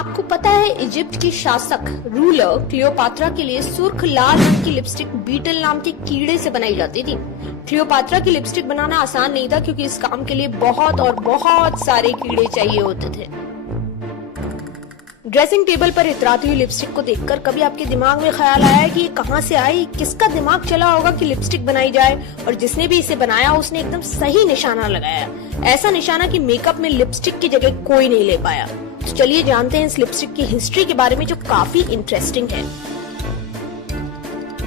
आपको पता है इजिप्ट की शासक रूलर क्लियोपात्रा के लिए सुर्ख लाल रंग की लिपस्टिक बीटल नाम के कीड़े से बनाई जाती थी। क्लियोपात्रा की लिपस्टिक बनाना आसान नहीं था क्योंकि इस काम के लिए बहुत सारे कीड़े चाहिए होते थे। ड्रेसिंग टेबल पर इतराती हुई लिपस्टिक को देखकर कभी आपके दिमाग में ख्याल आया कि ये कहां से आई, किसका दिमाग चला होगा कि लिपस्टिक बनाई जाए, और जिसने भी इसे बनाया उसने एकदम सही निशाना लगाया, ऐसा निशाना कि मेकअप में लिपस्टिक की जगह कोई नहीं ले पाया। तो चलिए जानते हैं इस लिपस्टिक की हिस्ट्री के बारे में जो काफी इंटरेस्टिंग है।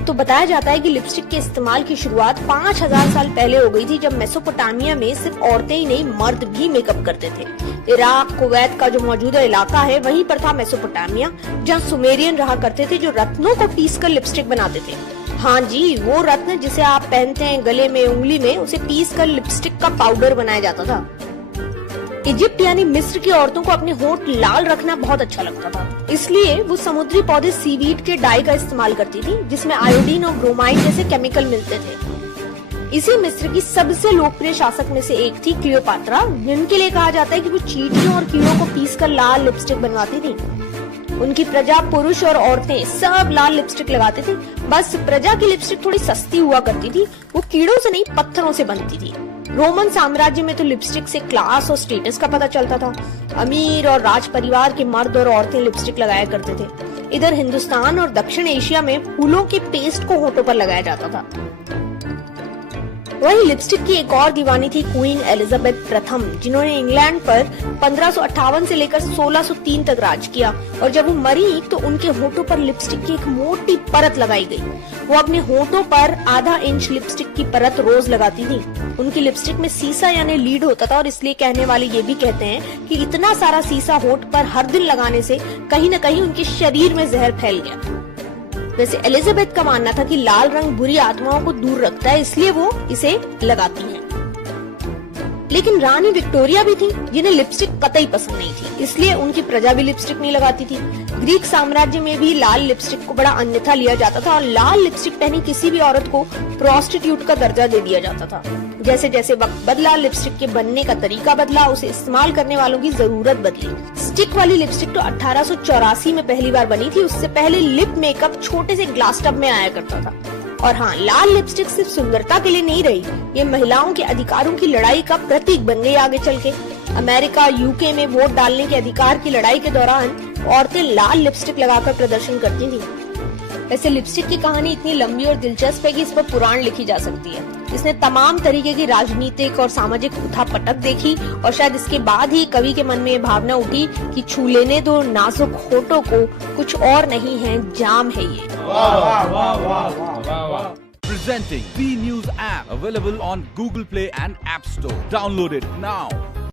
तो बताया जाता है कि लिपस्टिक के इस्तेमाल की शुरुआत 5000 साल पहले हो गई थी, जब मेसोपोटामिया में सिर्फ औरतें ही नहीं मर्द भी मेकअप करते थे। इराक कुवैत का जो मौजूदा इलाका है वहीं पर था मेसोपोटामिया, जहाँ सुमेरियन रहा करते थे जो रत्नों को पीसकर लिपस्टिक बनाते थे। हाँ जी, वो रत्न जिसे आप पहनते हैं गले में, उंगली में, उसे पीसकर लिपस्टिक का पाउडर बनाया जाता था। इजिप्ट यानी मिस्र की औरतों को अपने होंठ लाल रखना बहुत अच्छा लगता था, इसलिए वो समुद्री पौधे सीवीड के डाई का इस्तेमाल करती थी, जिसमें आयोडीन और ब्रोमाइड जैसे केमिकल मिलते थे। इसी मिस्र की सबसे लोकप्रिय शासक में से एक थी क्लियोपात्रा, जिनके लिए कहा जाता है कि वो चींटियों और कीड़ों को पीसकर लाल लिपस्टिक बनवाती थी। उनकी प्रजा, पुरुष और औरतें सब लाल लिपस्टिक लगाते थे। बस प्रजा की लिपस्टिक थोड़ी सस्ती हुआ करती थी, वो कीड़ों से नहीं पत्थरों से बनती थी। रोमन साम्राज्य में तो लिपस्टिक से क्लास और स्टेटस का पता चलता था। अमीर और राज परिवार के मर्द और औरतें लिपस्टिक लगाया करते थे। इधर हिंदुस्तान और दक्षिण एशिया में फूलों के पेस्ट को होठों पर लगाया जाता था। वहीं लिपस्टिक की एक और दीवानी थी क्वीन एलिजाबेथ प्रथम, जिन्होंने इंग्लैंड पर 1558 से लेकर 1603 तक राज किया, और जब वो मरी तो उनके होठों पर लिपस्टिक की एक मोटी परत लगाई गई। वो अपने होठों पर आधा इंच लिपस्टिक की परत रोज लगाती थी। उनकी लिपस्टिक में सीसा यानी लीड होता था, और इसलिए कहने वाले ये भी कहते हैं कि इतना सारा सीसा होठ पर हर दिन लगाने से कहीं न कहीं उनके शरीर में जहर फैल गया। वैसे एलिजाबेथ का मानना था कि लाल रंग बुरी आत्माओं को दूर रखता है, इसलिए वो इसे लगाती हैं। लेकिन रानी विक्टोरिया भी थी, जिन्हें लिपस्टिक कतई पसंद नहीं थी, इसलिए उनकी प्रजा भी लिपस्टिक नहीं लगाती थी। ग्रीक साम्राज्य में भी लाल लिपस्टिक को बड़ा अन्यथा लिया जाता था, और लाल लिपस्टिक पहनी किसी भी औरत को प्रोस्टिट्यूट का दर्जा दे दिया जाता था। जैसे जैसे वक्त बदला, लिपस्टिक के बनने का तरीका बदला, उसे इस्तेमाल करने वालों की जरूरत बदली। स्टिक वाली लिपस्टिक तो 1884 में पहली बार बनी थी। उससे पहले लिप मेकअप छोटे से ग्लास टब में आया करता था। और हाँ, लाल लिपस्टिक सिर्फ सुंदरता के लिए नहीं रही, ये महिलाओं के अधिकारों की लड़ाई का प्रतीक बन गई आगे चल के। अमेरिका, यूके में वोट डालने के अधिकार की लड़ाई के दौरान औरतें लाल लिपस्टिक लगाकर प्रदर्शन करती थी। वैसे लिपस्टिक की कहानी इतनी लंबी और दिलचस्प है कि इस पर पुराण लिखी जा सकती है। इसने तमाम तरीके की राजनीतिक और सामाजिक उठापटक देखी, और शायद इसके बाद ही कवि के मन में ये भावना उठी कि छू लेने दो नाजुक होठों को, कुछ और नहीं है, जाम है ये। Presenting B News app, available on Google Play and App Store. Download it now.